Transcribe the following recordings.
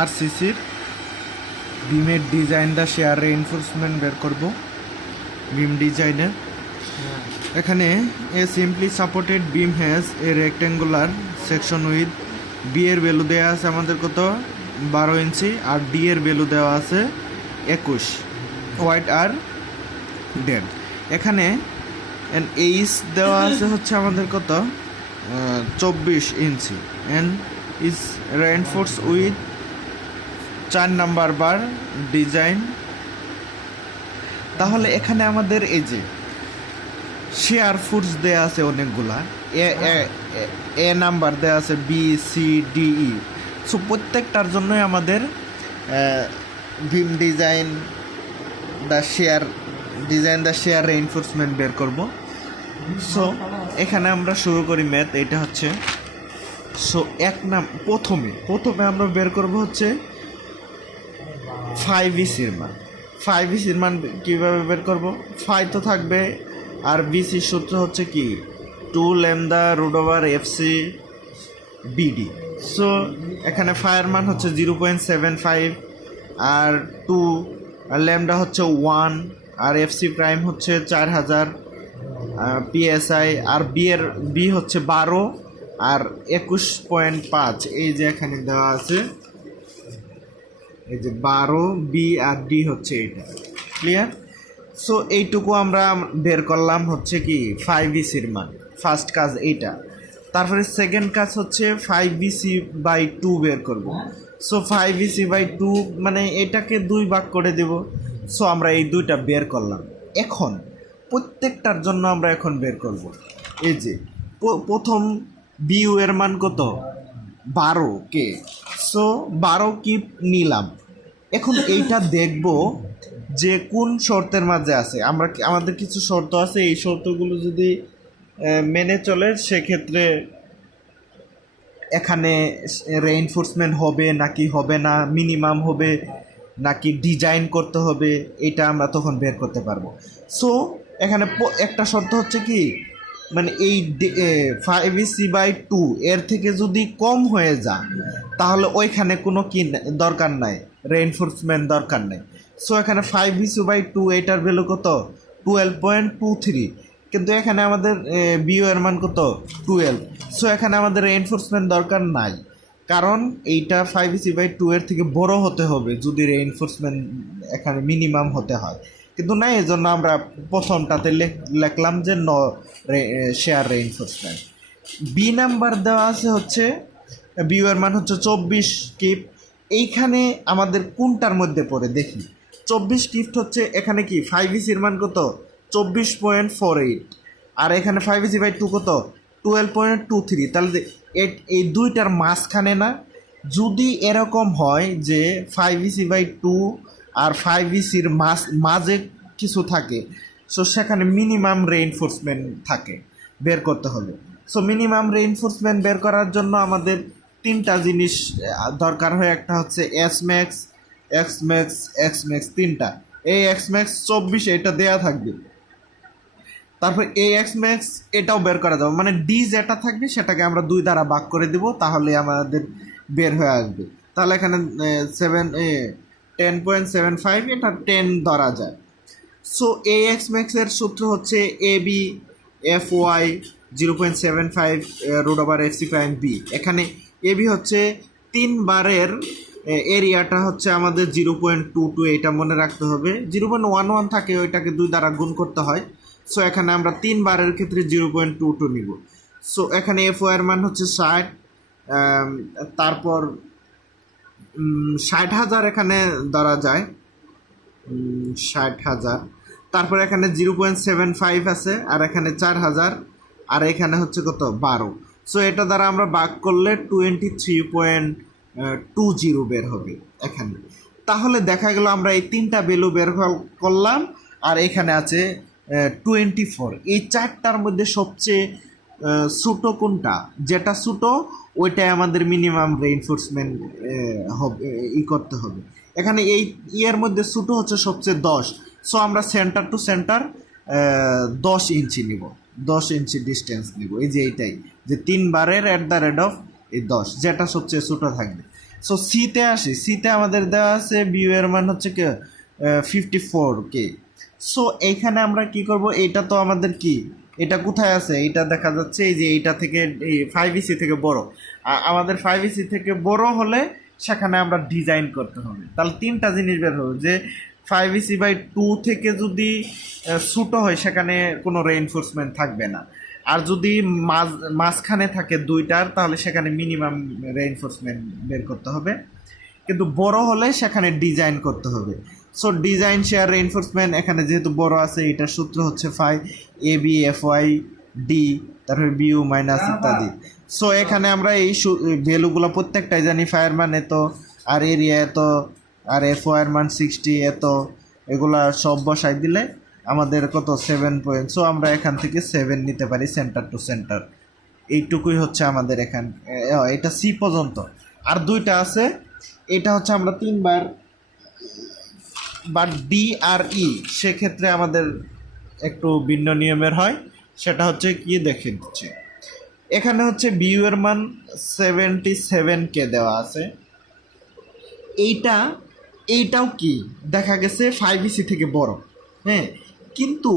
আরসিসির বিমের design the share reinforcement বের করব। বিম ডিজাইনের এখানে a simply supported beam has a rectangular section with B এর ভ্যালু দেওয়া আছে আমাদের কত 12 ইঞ্চি, আর ডি এর ভ্যালু দেওয়া আছে 21, হোয়াইট আর ডেড। এখানে এইচ দেওয়া আছে হচ্ছে আমাদের কত 24 inch, and is reinforce with 4 number bar design. তাহলে এখানে আমাদের এই যে শেয়ার ফোর্স দেওয়া আছে অনেকগুলা, এ নাম্বার দেওয়া আছে B C D E. So প্রত্যেকটার জন্যই আমাদের beam design the shear reinforcement বের করব। সো এখানে আমরা শুরু করি ম্যাথ। এটা হচ্ছে সো প্রথমে আমরা বের করব হচ্ছে 5 ইসির মান। 5 ইসির মান কীভাবে বের করব? 5 তো থাকবে, আর বিসির সূত্র হচ্ছে কি 2 lambda root over FC BD. So এখানে ফায়ার মান হচ্ছে 0.75, আর 2 ল্যামডা হচ্ছে 1, আর এফসি প্রাইম হচ্ছে 4000 পিএসআই, আর বি হচ্ছে 12 আর 21.5। এই যে এখানে দেওয়া আছে এই যে 12 বি আর ডি হচ্ছে এটা। ক্লিয়ার? সো এইটুকু আমরা বের করলাম হচ্ছে কি 5 ইসির মান। ফার্স্ট কাজ এইটা। তারপরে সেকেন্ড কাজ হচ্ছে 5 ইসি বাই 2 বের করব। সো 5 ইসি বাই 2 মানে এটাকে 2 ভাগ করে দেব। সো আমরা এই দুইটা বের করলাম। এখন প্রত্যেকটার জন্য আমরা এখন বের করব। এই যে প্রথম বিউ এর মান কত 12 কে। সো 12 কি নিলাম। এখন এইটা দেখব যে কোন শর্তের মাঝে আছে। আমাদের কিছু শর্ত আছে, এই শর্তগুলো যদি মেনে চলে সেক্ষেত্রে এখানে রেইনফোর্সমেন্ট হবে নাকি হবে না, মিনিমাম হবে নাকি ডিজাইন করতে হবে, এটা আমরা তখন বের করতে পারবো। সো এখানে একটা শর্ত হচ্ছে কি মানে এই 5 ইসি বাই 2 এর থেকে যদি কম হয়ে যায় তাহলে ওইখানে কোনো কি দরকার নাই, রেইনফোর্সমেন্ট দরকার নেই। সো এখানে 5 ইসি বাই 2 এটার ভ্যালু কত 12.23, কিন্তু এখানে আমাদের বিও এর মান কত 12। সো এখানে আমাদের রেইনফোর্সমেন্ট দরকার নাই, কারণ এইটা 5 ইসি বাই 2 এর থেকে বড় হতে হবে যদি রেইনফোর্সমেন্ট এখানে মিনিমাম হতে হয়, কিন্তু না। এই জন্য আমরা প্রথমটাতে লিখলাম যে শেয়ার রেইনফোর্সমেন্ট। বি নাম্বার দেওয়া আছে হচ্ছে বিও এর মান হচ্ছে 24 কিপ। এইখানে আমাদের কোনটার মধ্যে পড়ে দেখি। 24 কিফট হচ্ছে এখানে কি 5 ইসির মান কত 24.48, আর এখানে 5 ইসি বাই 2 কত 12.23। তাহলে এই দুইটার মাঝখানে না। যদি এরকম হয় যে 5 ইসি বাই 2 আর 5 ইসির মাঝে কিছু থাকে, সো সেখানে মিনিমাম রেইনফোর্সমেন্ট থাকে, বের করতে হবে। সো মিনিমাম রেইনফোর্সমেন্ট বের করার জন্য আমাদের 3টা জিনিস দরকার হয়। একটা হচ্ছে S max, x max, x max, 3টা। এই এক্স ম্যাক্স 24 এটা দেয়া থাকবে। তারপর এই এক্স ম্যাক্স এটাও বের করা যাবে, মানে ডি যেটা থাকবে সেটাকে আমরা 2 দ্বারা ভাগ করে দিব, তাহলে আমাদের বের হয়ে আসবে। তাহলে এখানে 10.75 এটা 10 ধরা যায়। সো এ এক্স ম্যাক্সের সূত্র হচ্ছে A B F Y 0.75 root over F C prime B. এখানে এ বি হচ্ছে 3 বারের এরিয়াটা হচ্ছে আমাদের 0.22, এটা মনে রাখতে হবে। 0.11 থাকে, ওইটাকে 2 দ্বারা গুণ করতে হয়। সো এখানে আমরা 3 বারের ক্ষেত্রে 0.22 নিব। সো এখানে এফ ওয়াই এর মান হচ্ছে 60, তারপর 60,000 এখানে ধরা যায়, 60,000। তারপর এখানে 0.75 আছে, আর এখানে 4,000, আর এখানে হচ্ছে কত 12। সো এটা দ্বারা আমরা ভাগ করলে 23.20 বের হবে এখানে। তাহলে দেখা গেল আমরা এই 3টা ভ্যালু বের করলাম, আর এখানে আছে 24। এই 4টার মধ্যে সবচেয়ে ছোটো কোনটা? যেটা ছোটো ওইটাই আমাদের মিনিমাম রেইনফোর্সমেন্ট হবে করতে হবে। এখানে এই ইয়ের মধ্যে ছোটো হচ্ছে সবচেয়ে 10। সো আমরা সেন্টার টু সেন্টার 10 ইঞ্চি নিব, 10 ইঞ্চি ডিস্টেন্স নিব। এই যে এইটাই যে 3 বারের @ এই 10, যেটা সবচেয়ে ছোটো থাকবে। সো সিতে আসি, সিতে আমাদের দেওয়া আছে বিউ এর মান হচ্ছে কি 54K। সো এইখানে আমরা কি করব, এটা তো আমাদের কি, এটা কোথায় আছে, এটা দেখা যাচ্ছে এই যে এইটা থেকে, এই 5EC থেকে বড়। আমাদের 5EC থেকে বড় হলে সেখানে আমরা ডিজাইন করতে হবে। তাহলে তিনটা জিনিস বের হবে, যে 5EC/2 থেকে যদি ছোটো হয় সেখানে কোনো রেইনফোর্সমেন্ট থাকবে না, আর যদি মাঝখানে থাকে দুইটার তাহলে সেখানে মিনিমাম রেইনফোর্সমেন্ট বের করতে হবে। কিন্তু বড় হলে সেখানে ডিজাইন করতে হবে। সো ডিজাইন শেয়ার রেইনফোর্সমেন্ট এখানে যেহেতু বড় আছে, এটার সূত্র হচ্ছে FI/AB তারপরে BU মাইনাস ইত্যাদি। সো এখানে আমরা এই ভ্যালুগুলো প্রত্যেকটাই জানি, ফায়ার মান এত, আর এরিয়া এত, আর FO এর মান 60 এত, এগুলা সব বসাই দিলে আমাদের কত 7 পয়েন্ট। সো আমরা এখান থেকে 7 নিতে পারি সেন্টার টু সেন্টার। এইটুকুই হচ্ছে আমাদের এখান, এটা সি পর্যন্ত। আর দুইটা আছে, এটা হচ্ছে আমরা 3বার বা ডি আর ই, সেক্ষেত্রে আমাদের একটু ভিন্ন নিয়মের হয়। সেটা হচ্ছে কি দেখে দিচ্ছে, এখানে হচ্ছে বিউ এর মান 77K দেওয়া আছে। এইটাও কি দেখা গেছে 5EC থেকে বড়, হ্যাঁ, কিন্তু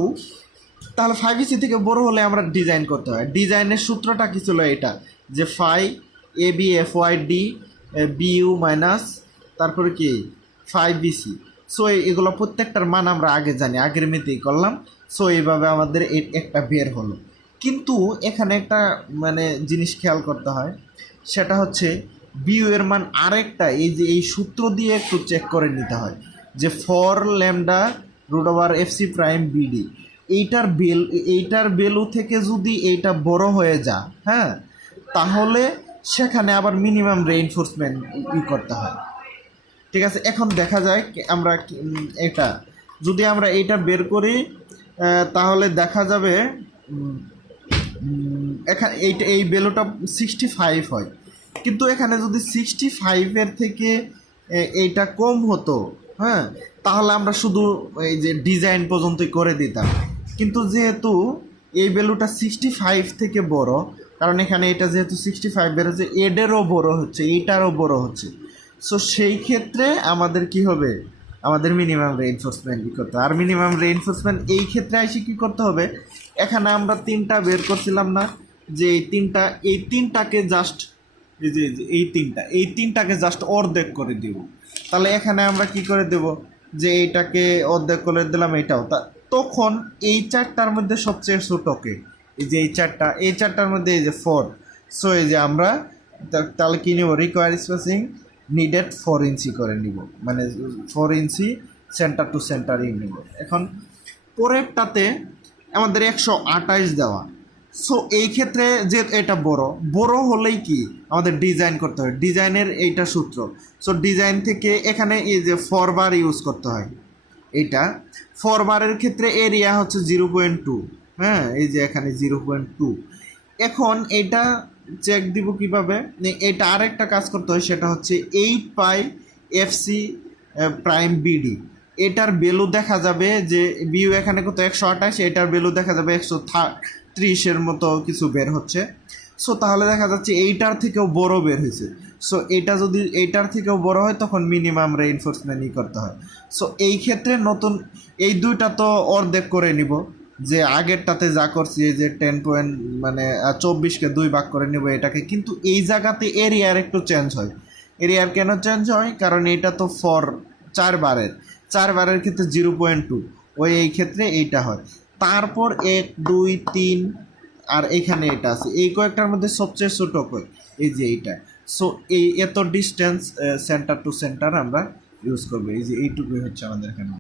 তাহলে 5EC থেকে বড় হলে আমরা ডিজাইন করতে হয়। ডিজাইনের সূত্রটা কি ছিল, এটা যে FI/AB/FYD BU মাইনাস তারপরে কি 5EC। সো এগুলো প্রত্যেকটার মান আমরা আগে জানি, আগের মেতেই করলাম। সো এইভাবে আমাদের একটা বের হলো। কিন্তু এখানে একটা মানে জিনিস খেয়াল করতে হয়, সেটা হচ্ছে বিউ এর মান আরেকটা, এই যে এই সূত্র দিয়ে একটু চেক করে নিতে হয়, যে ফর ল্যামডা √FC'(BD) এইটার ভ্যালু থেকে যদি এইটা বড় হয়ে যায়, হ্যাঁ, তাহলে সেখানে আবার মিনিমাম রেইনফোর্সমেন্ট করতে হয়। ঠিক আছে, এখন দেখা যায় আমরা এটা যদি আমরা এইটা বের করি, তাহলে দেখা যাবে এখানে এই ভ্যালুটা 65 হয়। কিন্তু এখানে যদি 65-এর থেকে এইটা কম হতো, হ্যাঁ, তাহলে আমরা শুধু এই যে ডিজাইন পর্যন্তই করে দিতাম। কিন্তু যেহেতু এই ভ্যালুটা 65 থেকে বড়, কারণ এখানে এটা যেহেতু 65 বেরোচ্ছে, এডেরও বড় হচ্ছে, এইটারও বড় হচ্ছে। সো সেই ক্ষেত্রে আমাদের কি হবে, আমাদের মিনিমাম রেইনফোর্সমেন্ট করতে হবে। আর মিনিমাম রেইনফোর্সমেন্ট এই ক্ষেত্রে এসে কী করতে হবে, এখানে আমরা 3টা বের করছিলাম না, যে এই তিনটাকে জাস্ট এই তিনটাকে জাস্ট অর্ধেক করে দিব। তাহলে এখানে আমরা কি করে দেব, যে এইটাকে অর্ধেক করে দিলাম, এইটাও তখন এই 4টার মধ্যে সবচেয়ে ছোটকে, এই যে এই চারটার মধ্যে এই যে 4। সো এই যে আমরা তাহলে কি নেব, রিকোয়ার স্পেসিং নিডেড 4 ইঞ্চি করে নিব, মানে 4 ইঞ্চি সেন্টার টু সেন্টারই নিব। এখন পরেরটাতে আমাদের 128 দেওয়া। সো এই ক্ষেত্রে যে এটা বড় হলেই কি আমাদের ডিজাইন করতে হয়, ডিজাইনের এইটা সূত্র। সো ডিজাইন থেকে এখানে এই যে 4 বার ইউজ করতে হয়। এইটা 4 বারের ক্ষেত্রে এরিয়া হচ্ছে 0.2, হ্যাঁ, এই যে এখানে 0.2। এখন এটা চেক দিব কিভাবে, এটা আরেকটা কাজ করতে হয়, সেটা হচ্ছে 8πFC'(BD) এটার ভ্যালু দেখা যাবে, যে বিউ এখানে কত 128, এটার ভ্যালু দেখা যাবে 130-এর মতো কিছু বের হচ্ছে। সো তাহলে দেখা যাচ্ছে এইটার থেকেও বড় বের হয়েছে। সো এটা যদি এইটার থেকেও বড় হয় তখন মিনিমাম রেইনফোর্সমেন্টই করতে হয়। সো এই ক্ষেত্রে নতুন এই দুইটা তো অর্ধেক করে নিব, যে আগেরটাতে যা করছি, যে 10 পয়েন্ট মানে 24কে 2 ভাগ করে নেব এটাকে। কিন্তু এই জায়গাতে এরিয়ার একটু চেঞ্জ হয়। এরিয়ার কেন চেঞ্জ হয়, কারণ এটা তো ফর 4 বারের ক্ষেত্রে 0.2, এই ক্ষেত্রে এইটা হয়। তারপর 1 2 3 আর এখানে এটা আছে, এই কয়েকটার মধ্যে সবচেয়ে ছোট কয়েক এই যে এইটা। সো এত ডিস্টেন্স সেন্টার টু সেন্টার আমরা ইউজ করবো। এই যে এইটুকুই হচ্ছে আমাদের এখানে।